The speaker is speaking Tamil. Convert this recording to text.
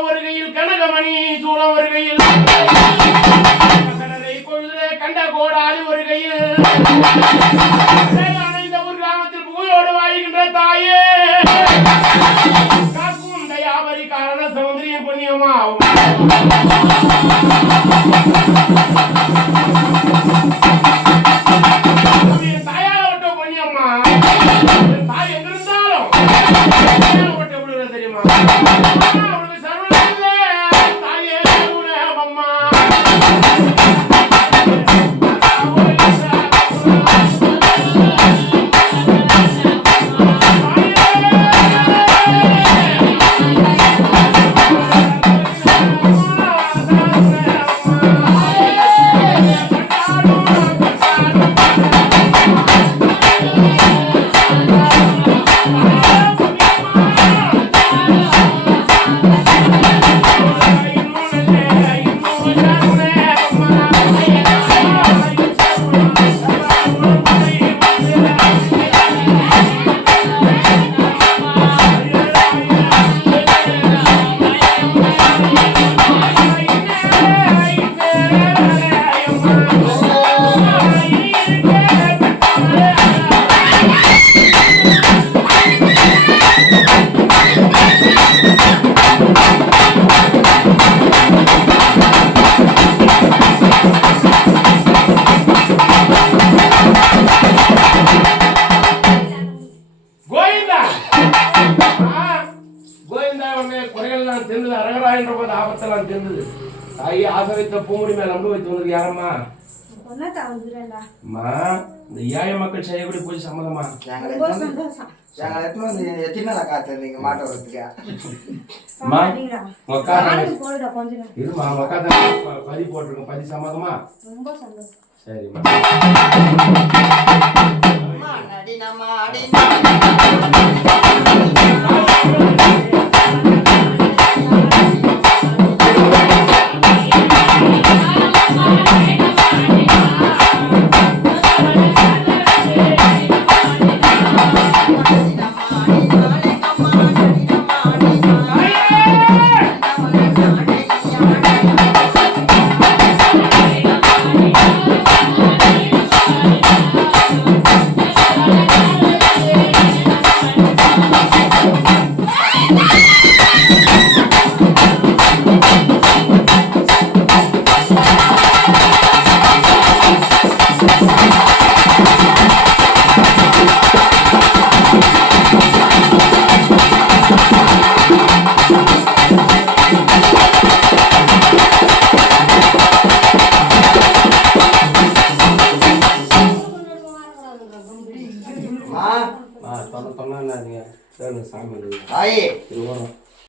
பாதவதி நம்பினேன் கனகமணி சூழ வருகையில் பொழுது கண்ட கோடாளி வருகையில் இந்த ஒரு கிராமத்தில் புகழோடு வாழ்கின்ற தாயே. காக்கும் தயாபரி காரண சமுதிரியின் புண்ணியமா என் உன்னை குறைகள் நான் தெரிந்தது அரகரா என்ற போது ஆபத்தெல்லாம் தெரிஞ்சது. தாயி ஆசை வைத்த பூமுடி மேல நம்ப வைத்து உனக்கு யாரம்மா? அம்மா இந்த ஏழை மக்கள் செய்யக்கூடிய பூஜை சம்மதமா? எத்தனை எத்தனை காத்திருந்தீங்க மாட்டை வரத்துக்கு இருமா மக்கா தான் பதி போட்டிருக்கோம் பதி சம்மதமா? சரிம்மா. ஆ தொண்ண தொண்ணா சாமி இது வரும்.